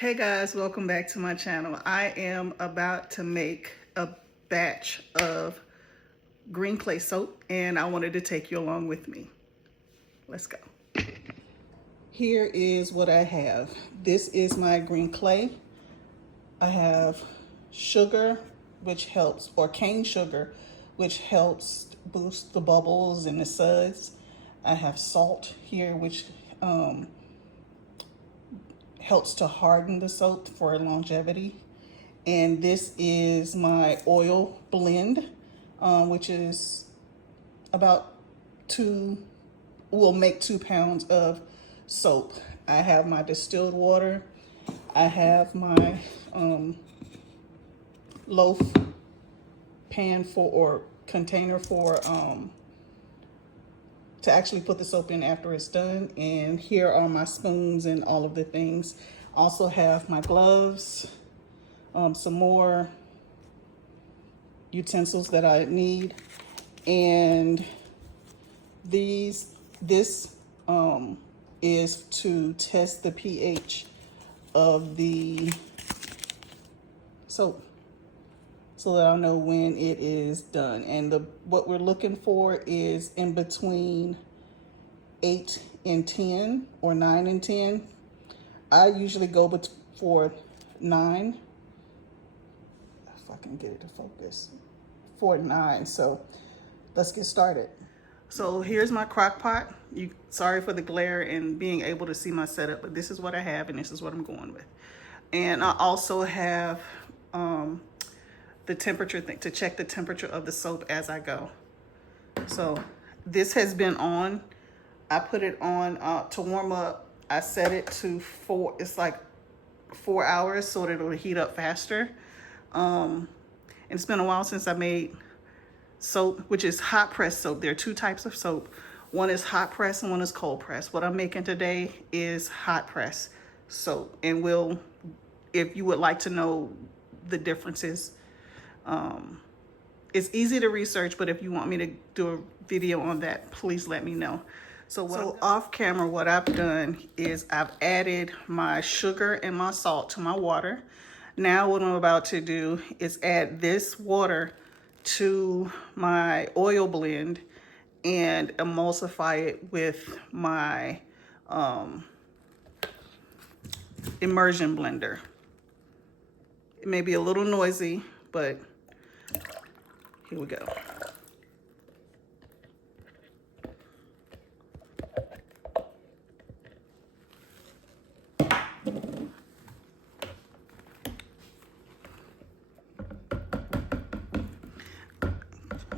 Hey guys, welcome back to my channel. I am about to make a batch of green clay soap and I wanted to take you along with me. Let's go. Here is what I have. This is my green clay. I have sugar, which helps, or cane sugar, which helps boost the bubbles and the suds. I have salt here, which helps to harden the soap for longevity. And this is my oil blend, which is about will make 2 pounds of soap. I have my distilled water. I have my loaf pan or container for to actually put the soap in after it's done. And here are my spoons and all of the things. Also have my gloves, some more utensils that I need. And this is to test the pH of the soap so that I'll know when it is done. And what we're looking for is in between 8 and 10 or 9 and 10. I usually go for 9. If I can get it to focus. For 9. So let's get started. So here's my crock pot. Sorry for the glare and being able to see my setup, but this is what I have and this is what I'm going with. And I also have the temperature thing to check the temperature of the soap as I go. So this has been on. I put it on to warm up. I set it to 4. It's like 4 hours so that it'll heat up faster. And it's been a while since I made soap, which is hot press soap. There are 2 types of soap. One is hot press and one is cold press. What I'm making today is hot press soap. And if you would like to know the differences, it's easy to research, but if you want me to do a video on that, please let me know. So off camera, what I've done is I've added my sugar and my salt to my water. Now what I'm about to do is add this water to my oil blend and emulsify it with my immersion blender. It may be a little noisy, but here we go.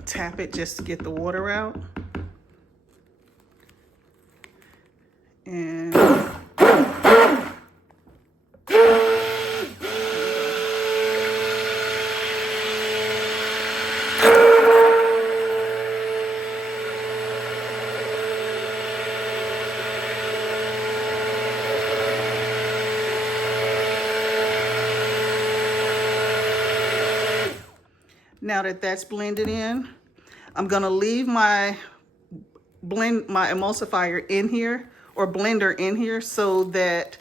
Tap it just to get the water out. And now that that's blended in, I'm gonna leave my emulsifier in here or blender in here so that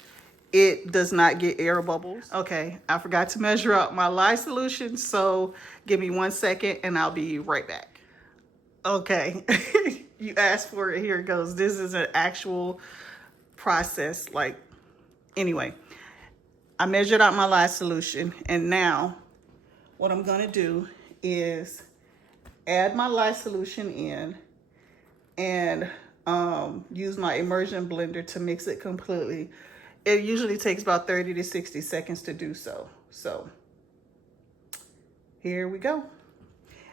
it does not get air bubbles. Okay, I forgot to measure out my lye solution, so give me 1 second and I'll be right back. Okay, you asked for it, here it goes. This is an actual process. Anyway, I measured out my lye solution, and now what I'm gonna do is add my lye solution in and use my immersion blender to mix it completely. It usually takes about 30 to 60 seconds to do so. So here we go.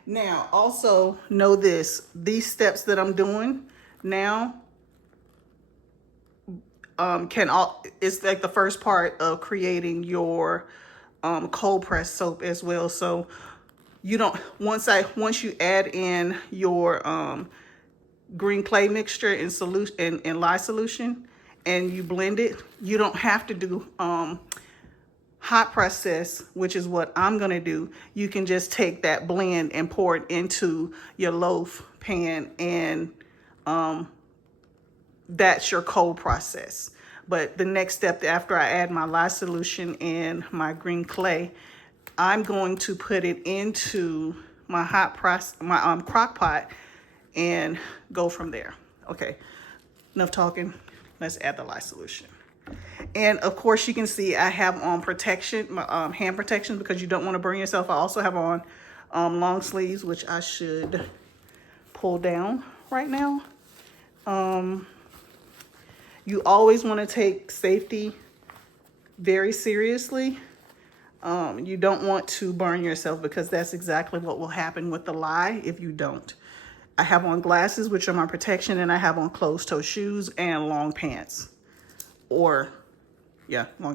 Now also know this, these steps that I'm doing now it's like the first part of creating your cold press soap as well. So you don't, once you add in your green clay mixture in solution and lye solution and you blend it, you don't have to do hot process, which is what I'm gonna do. You can just take that blend and pour it into your loaf pan, and that's your cold process. But the next step after I add my lye solution and my green clay, I'm going to put it into my crock pot and go from there. Okay, enough talking. Let's add the lye solution. And of course you can see I have on protection, my hand protection, because you don't want to burn yourself. I also have on long sleeves, which I should pull down right now. You always want to take safety very seriously. You don't want to burn yourself, because that's exactly what will happen with the lye if you don't. I have on glasses, which are my protection, and I have on closed-toe shoes and long pants. Long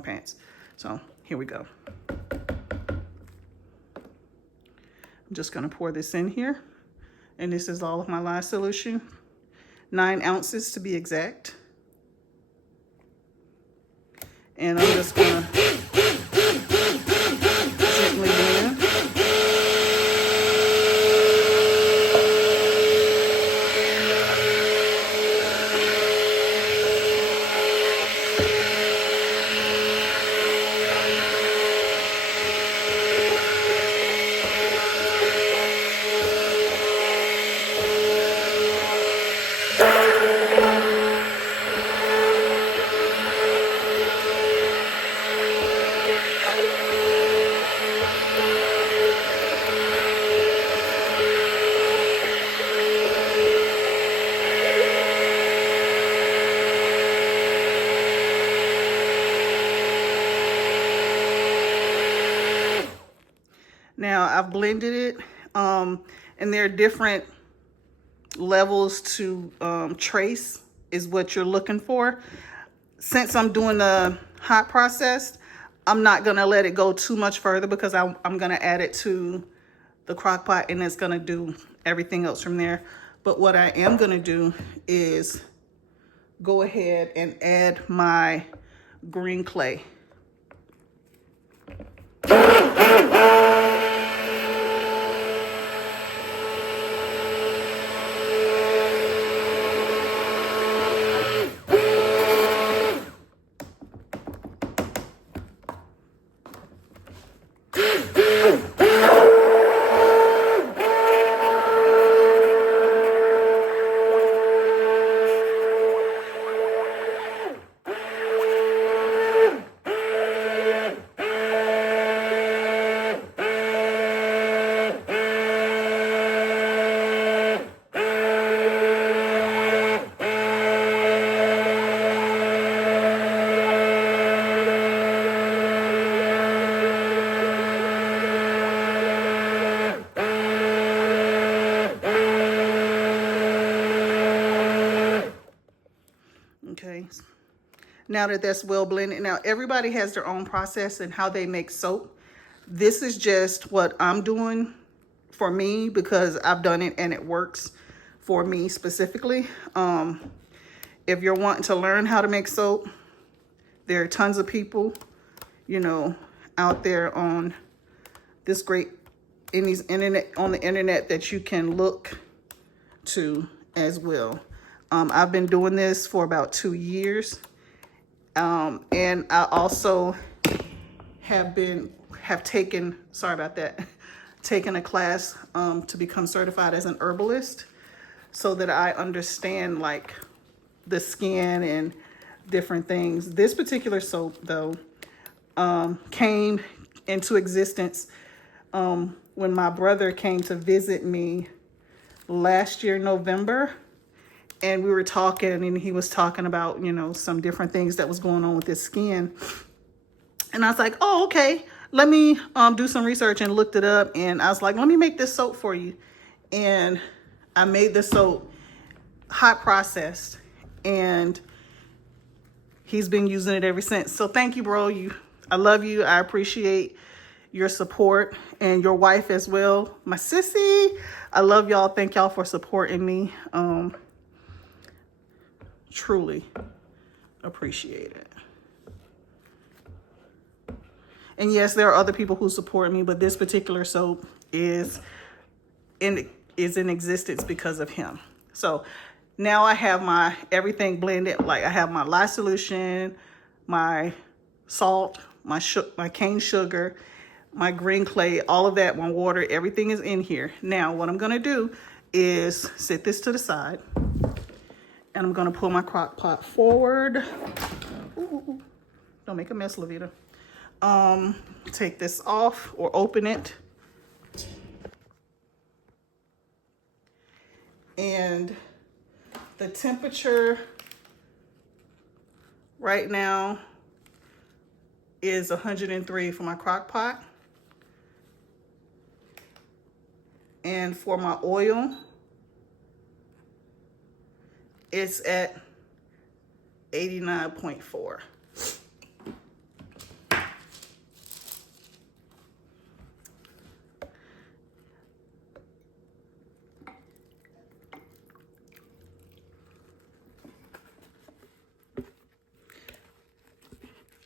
pants. So here we go. I'm just gonna pour this in here. And this is all of my lye solution. 9 ounces to be exact. And I'm just gonna gently blend. Now I've blended it, and there are different levels to trace is what you're looking for. Since I'm doing the hot process, I'm not gonna let it go too much further, because I'm gonna add it to the crock pot and it's gonna do everything else from there. But what I am gonna do is go ahead and add my green clay. Okay, now that that's well blended, now everybody has their own process and how they make soap. This is just what I'm doing for me, because I've done it and it works for me specifically. If you're wanting to learn how to make soap, there are tons of people, you know, out there on this great, on the internet that you can look to as well. I've been doing this for about 2 years. And I also have taken, sorry about that, taken a class to become certified as an herbalist, so that I understand like the skin and different things. This particular soap though came into existence when my brother came to visit me last year, November. And we were talking, and he was talking about, you know, some different things that was going on with his skin. And I was like, oh, okay, let me do some research, and looked it up. And I was like, let me make this soap for you. And I made the soap hot processed, and he's been using it ever since. So thank you, bro. I love you. I appreciate your support, and your wife as well. My sissy, I love y'all. Thank y'all for supporting me. Truly appreciate it. And yes, there are other people who support me, but this particular soap is in existence because of him. So Now I have my everything blended. Like I have my lye solution, my salt, my cane sugar, my green clay, all of that, my water, everything is in here. Now what I'm gonna do is set this to the side, and I'm gonna pull my crock pot forward. Ooh, don't make a mess, Lavita. Take this off or open it. And the temperature right now is 103 for my crock pot. And for my oil, it's at 89.4.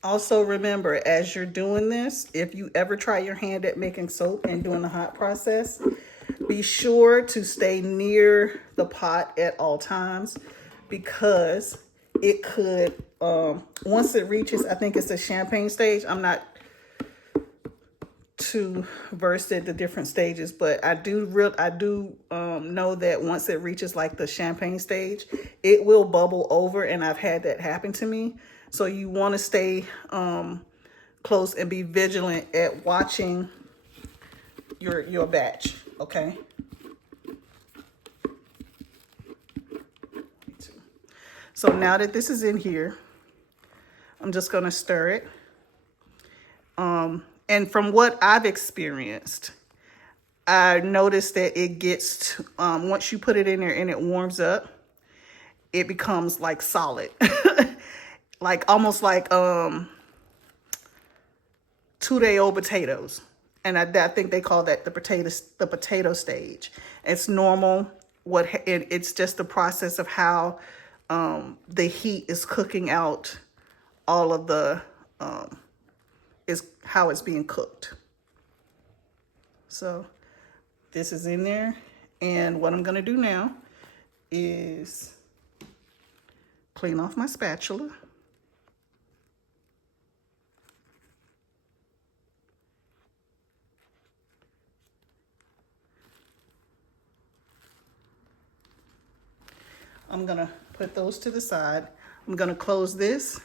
Also remember, as you're doing this, if you ever try your hand at making soap and doing the hot process, be sure to stay near the pot at all times, because it could, once it reaches, I think it's the champagne stage. I'm not too versed at the different stages, but I do know that once it reaches like the champagne stage, it will bubble over, and I've had that happen to me. So you want to stay close and be vigilant at watching your batch, okay? So now that this is in here, I'm just going to stir it. And from what I've experienced, I noticed that it gets, once you put it in there and it warms up, it becomes like solid. Like almost like 2-day-old potatoes. And I think they call that the potato stage. It's normal. It's just the process of how the heat is cooking out all of the, is how it's being cooked. So this is in there. And what I'm gonna do now is clean off my spatula. I'm gonna put those to the side. I'm gonna close this,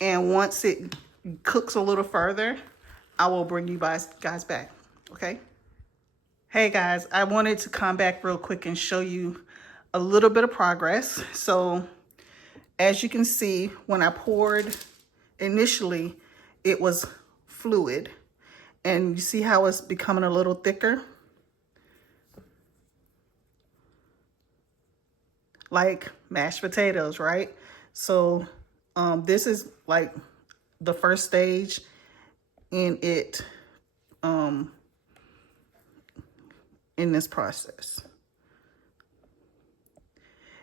and once it cooks a little further, I will bring you guys back, okay? Hey guys, I wanted to come back real quick and show you a little bit of progress. So as you can see, when I poured initially, it was fluid, and you see how it's becoming a little thicker? Like mashed potatoes, right? So this is like the first stage in it, in this process.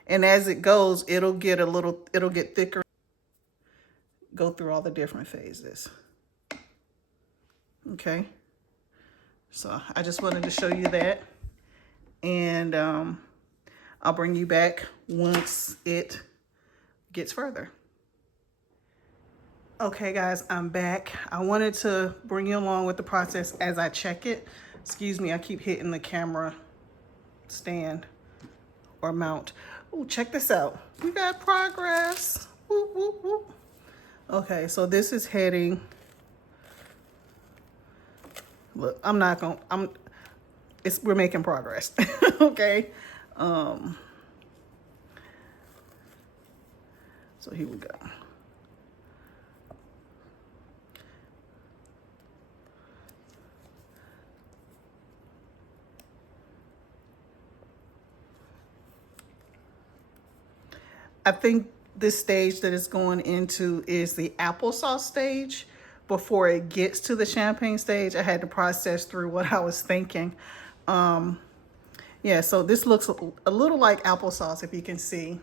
And as it goes, it'll get thicker, go through all the different phases. Okay, so I just wanted to show you that, and I'll bring you back once it gets further. Okay guys, I'm back. I wanted to bring you along with the process as I check it. Excuse me, I keep hitting the camera stand or mount. Oh, check this out. We got progress. Whoop, whoop, whoop. Okay, so this is heading. Look, we're making progress. Okay. So here we go. I think this stage that it's going into is the applesauce stage. Before it gets to the champagne stage, I had to process through what I was thinking. Yeah, so this looks a little like applesauce, if you can see.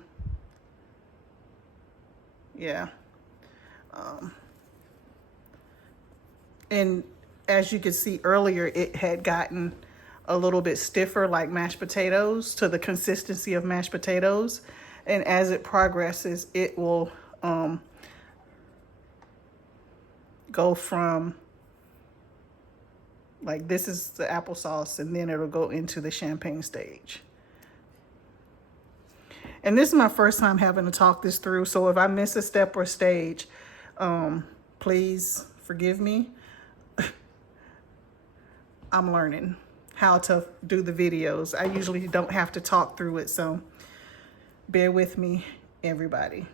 Yeah. And as you could see earlier, it had gotten a little bit stiffer, like mashed potatoes, to the consistency of mashed potatoes. And as it progresses, it will go from, like, this is the applesauce, and then it'll go into the champagne stage. And this is my first time having to talk this through, so if I miss a step or stage, please forgive me. I'm learning how to do the videos. I usually don't have to talk through it, so bear with me, everybody.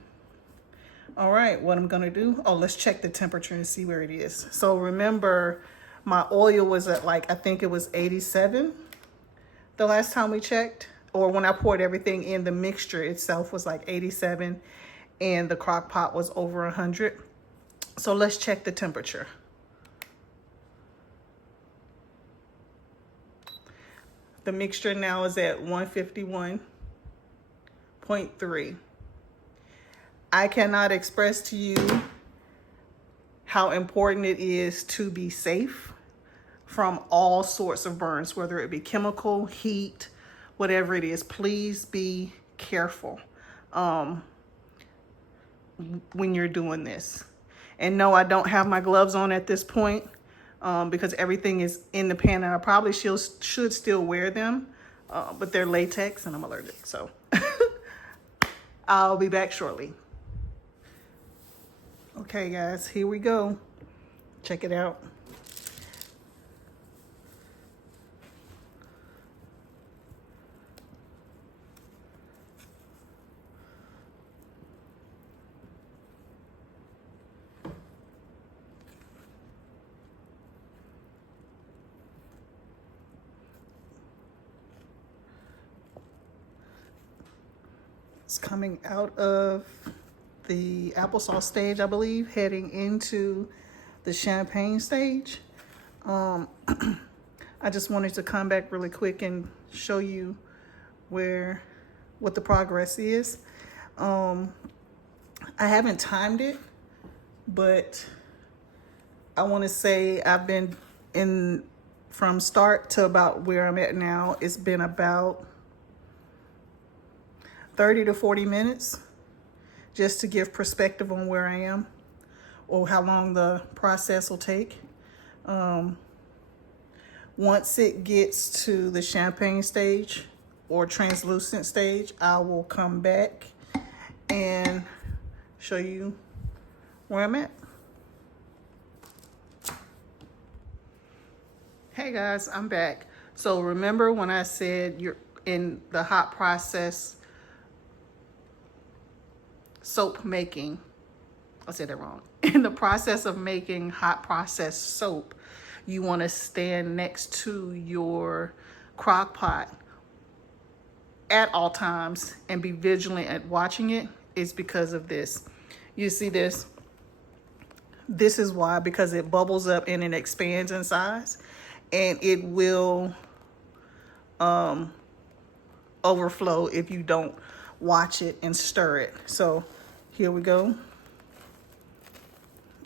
All right, what I'm gonna do, let's check the temperature and see where it is. So remember, my oil was at, like, I think it was 87 the last time we checked, or when I poured everything in, the mixture itself was like 87, and the crock pot was over 100. So let's check the temperature. The mixture now is at 151.3. I cannot express to you how important it is to be safe from all sorts of burns, whether it be chemical, heat, whatever it is. Please be careful when you're doing this. And no, I don't have my gloves on at this point because everything is in the pan, and I probably should still wear them, but they're latex and I'm allergic, so I'll be back shortly. Okay, guys, here we go. Check it out. It's coming out of the applesauce stage, I believe, heading into the champagne stage. I just wanted to come back really quick and show you what the progress is. I haven't timed it, but I want to say I've been in from start to about where I'm at now. It's been about 30 to 40 minutes, just to give perspective on where I am or how long the process will take. Once it gets to the champagne stage or translucent stage, I will come back and show you where I'm at. Hey guys, I'm back. So remember when I said you're in the hot process soap making, I said that wrong. In the process of making hot processed soap, you want to stand next to your crock pot at all times and be vigilant at watching it. Is because of this. You see this? This is why, because it bubbles up and it expands in size, and it will overflow if you don't watch it and stir it. So here we go.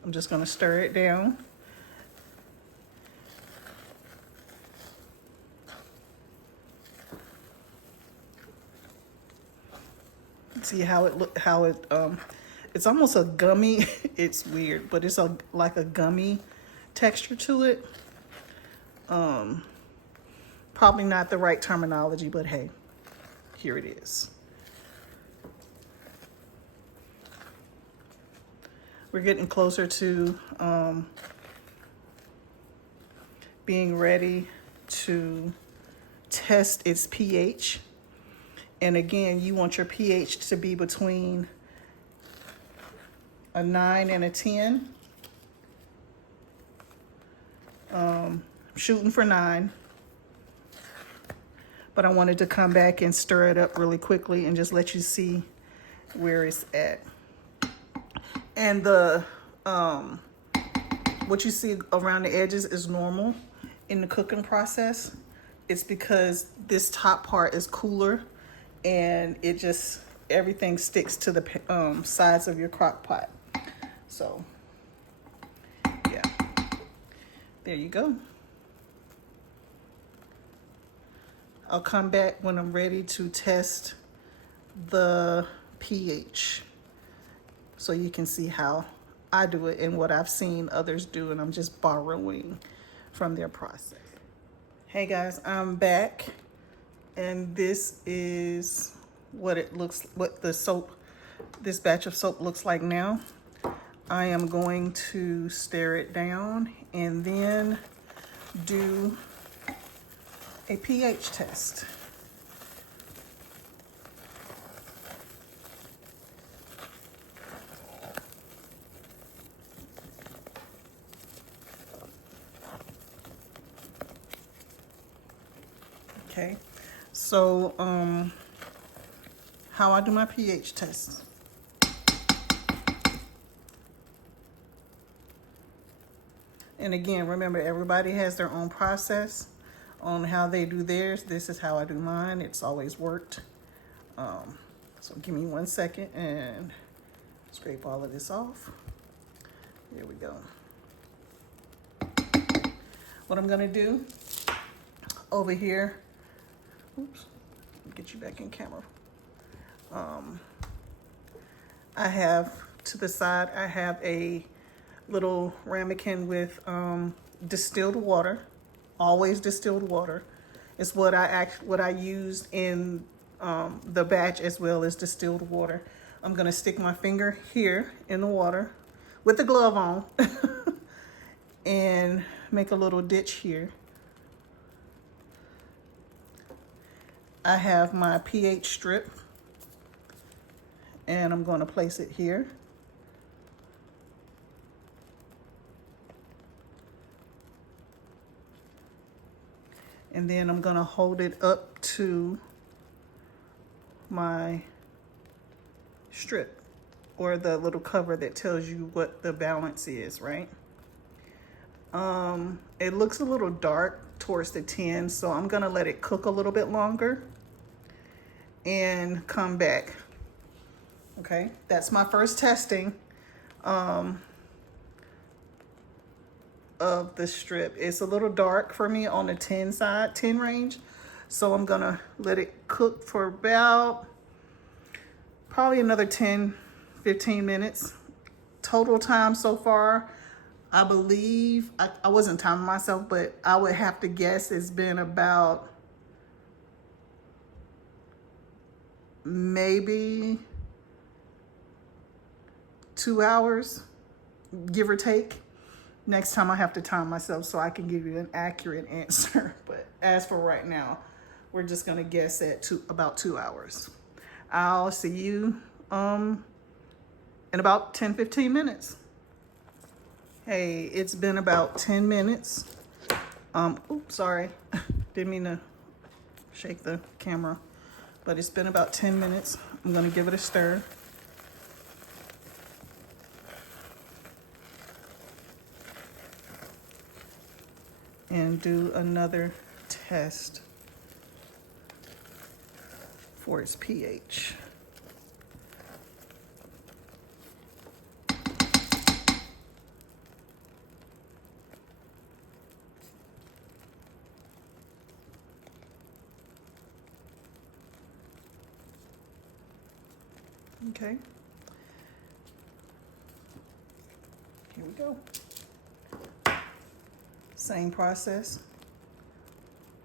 I'm just going to stir it down. See how it look, it's almost a gummy, it's weird, but it's like a gummy texture to it. Probably not the right terminology, but hey, here it is. We're getting closer to being ready to test its pH. And again, you want your pH to be between a 9 and a 10. Shooting for 9. But I wanted to come back and stir it up really quickly and just let you see where it's at. And the what you see around the edges is normal in the cooking process. It's because this top part is cooler and it just, everything sticks to the sides of your crock pot. So yeah, there you go. I'll come back when I'm ready to test the pH so you can see how I do it and what I've seen others do, and I'm just borrowing from their process. Hey guys, I'm back, and this is what this batch of soap looks like now. I am going to stir it down and then do a pH test. Okay, so how I do my pH test. And again, remember, everybody has their own process on how they do theirs. This is how I do mine. It's always worked. So give me 1 second and scrape all of this off. Here we go. What I'm gonna do over here, oops, get you back in camera. I have to the side, I have a little ramekin with distilled water, always distilled water. It's what I used in the batch, as well as distilled water. I'm gonna stick my finger here in the water with the glove on and make a little ditch here. I have my pH strip, and I'm going to place it here. And then I'm going to hold it up to my strip, or the little cover that tells you what the balance is, right? It looks a little dark towards the 10, so I'm going to let it cook a little bit longer and come back. Okay, that's my first testing of the strip. It's a little dark for me on the 10 range, so I'm gonna let it cook for about probably another 10-15 minutes. Total time so far, I believe, I wasn't timing myself, but I would have to guess it's been about maybe 2 hours, give or take. Next time I have to time myself so I can give you an accurate answer. But as for right now, we're just gonna guess at about 2 hours. I'll see you in about 10-15 minutes. Hey, it's been about 10 minutes. Oops, sorry. Didn't mean to shake the camera, but it's been about 10 minutes. I'm gonna give it a stir. And do another test for its pH. Okay. Here we go. Same process.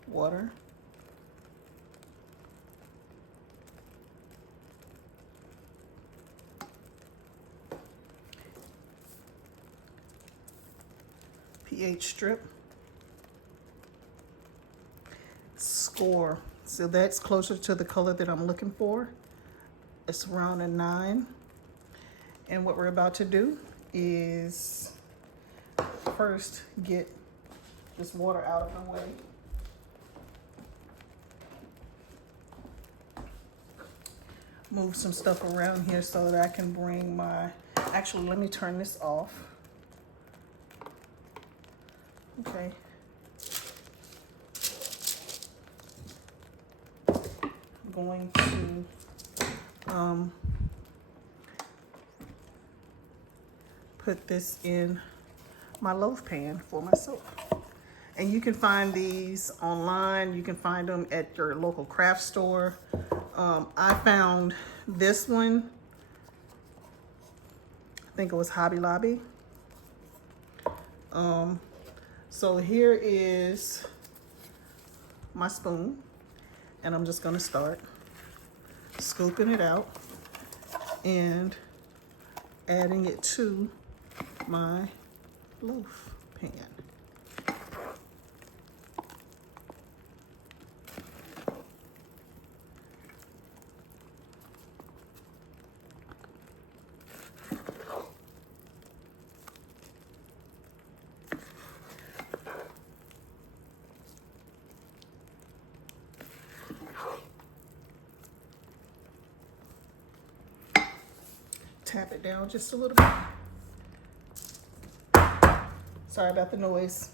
Water. pH strip. Score. So that's closer to the color that I'm looking for. It's around a 9. And what we're about to do is first get this water out of the way. Move some stuff around here so that I can bring my, actually let me turn this off. Okay. I'm going to put this in my loaf pan for my soap. And you can find these online. You can find them at your local craft store. I found this one, I think it was Hobby Lobby. So here is my spoon, and I'm just gonna start scooping it out and adding it to my loaf pan. Tap it down just a little bit. Sorry about the noise.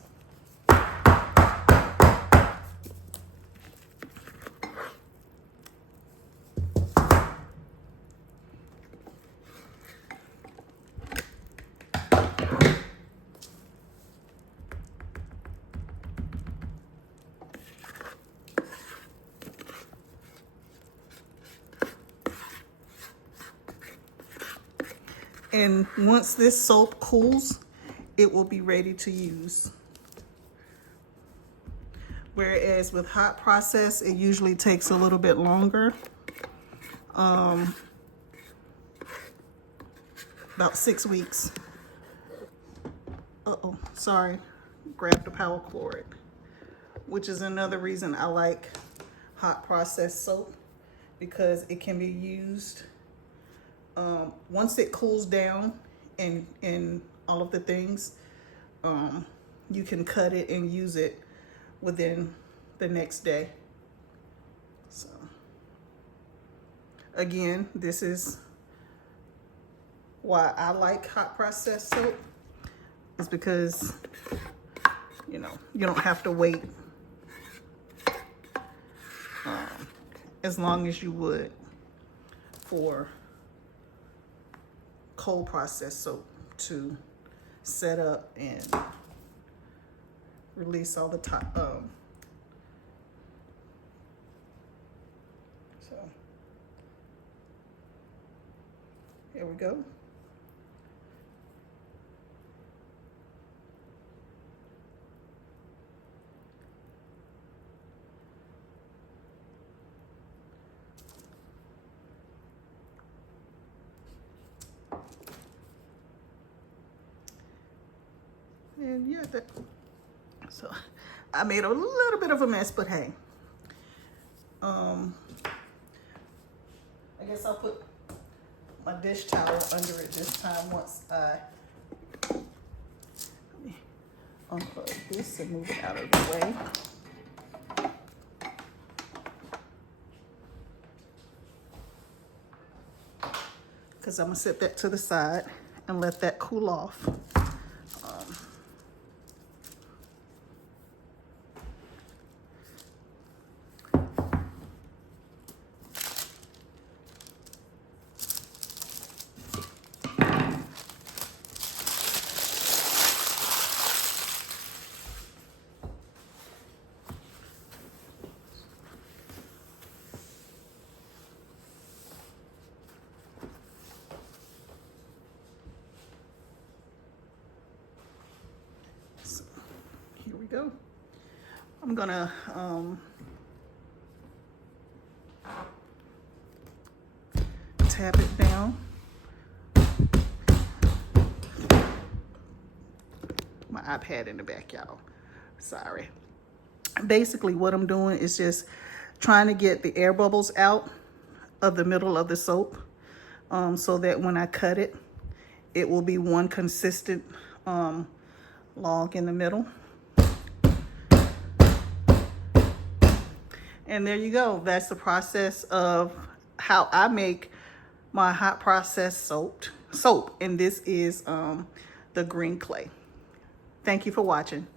And once this soap cools, it will be ready to use. Whereas with hot process, it usually takes a little bit longer. About 6 weeks. Uh-oh, sorry, grabbed the power cord, which is another reason I like hot process soap, because it can be used once it cools down and all of the things, you can cut it and use it within the next day. So again, this is why I like hot process soap, is because, you know, you don't have to wait as long as you would for cold processed soap to set up and release all the top. So here we go. And yeah, so I made a little bit of a mess, but hey, I guess I'll put my dish towel under it this time once I let me unplug this and move it out of the way. Because I'm gonna set that to the side and let that cool off. Here we go. I'm gonna tap it down. My iPad in the back, y'all. Sorry. Basically, what I'm doing is just trying to get the air bubbles out of the middle of the soap, so that when I cut it, it will be one consistent log in the middle. And there you go. That's the process of how I make my hot process soap. And this is the green clay. Thank you for watching.